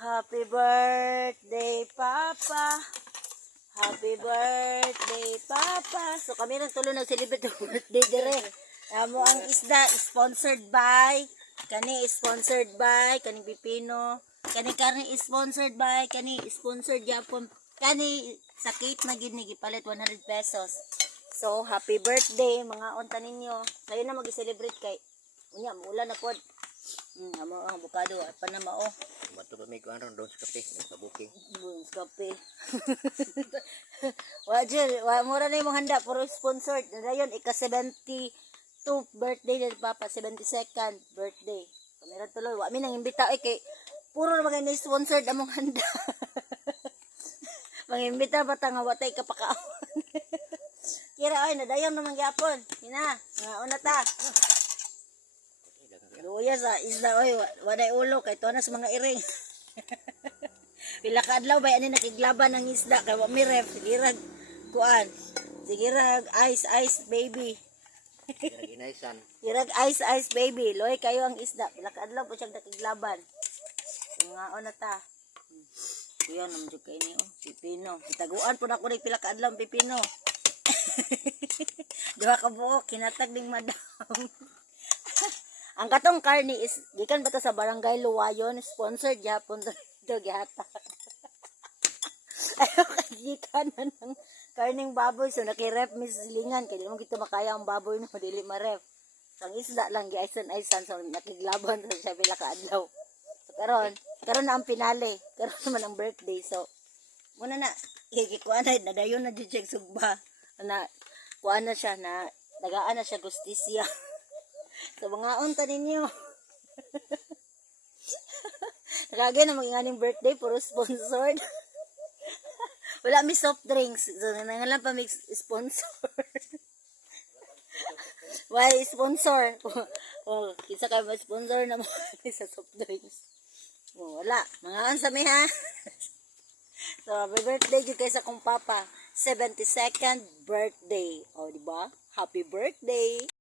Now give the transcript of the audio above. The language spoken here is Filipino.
Happy birthday, Papa. Happy birthday, Papa. So kami rin tuloy nag-celebrate ng birthday dire. Amo ang isda, sponsored by, kani sponsored by, kani Pipino. Kani karne sponsored by, kani sponsored yapon. Kani sa cake na gid ni gipalit 100 pesos. So happy birthday mga unta ninyo. Sayo na mag-celebrate kay unya maulan na pod. Amo ang avocado at panamao. Bato pa may kuan ron doon sa kape, sa booking. Doon sa kape. Wa mura na yung handa puro sponsored. Dayon ika-72 birthday ni Papa, 72nd birthday. Kamera tuloy, wa mi nang imbita kay puro na mga ni-sponsored among handa. Mangimbita pa ta nga watay kapakaon. Kira ay nadayon naman gyapon. Hina, nga una ta. Luya sa isda oy, waday ulo kay tuwa na sa mga iring. Pila ka adlaw bay ani nakiglaban ng isda kay wa mi ref sigirag kuan. Sigirag ice baby. Ginaisan. Sigirag ice baby. Loy kayo ang isda. Pila ka adlaw po siyang nakiglaban. Nga ona ta. Kuya naman jud kay ni pipino. Itaguan po na ko ni pila ka adlaw pipino. Diwa ka buok kinatag ning madam. Ang katong karni is gikan ba to sa Barangay Luwayon, sponsored yapon to gihata. Ayo gikan na ng karning baboy so nakirep mislingan kay di mo gito makaya ang baboy no dili maref. So, ang isda lang giaisan so nakiglaban sa siya pila ka adlaw. So karon na ang pinali, karon naman ang birthday so muna na kikuan na dayon na jud sugba na kuan na siya na dagaan na siya gustisya. So mga unta ninyo. Nakagay na mag-inganing birthday, puro sponsored. Wala mi soft drinks. So nangalan pa may sponsor. Why sponsor? Oh, kinsa kay ba sponsor na sa soft drinks. Oh, wala. Mga unsa mi ha. So happy birthday gyud kay sa kong papa. 72nd birthday. Oh, di ba? Happy birthday.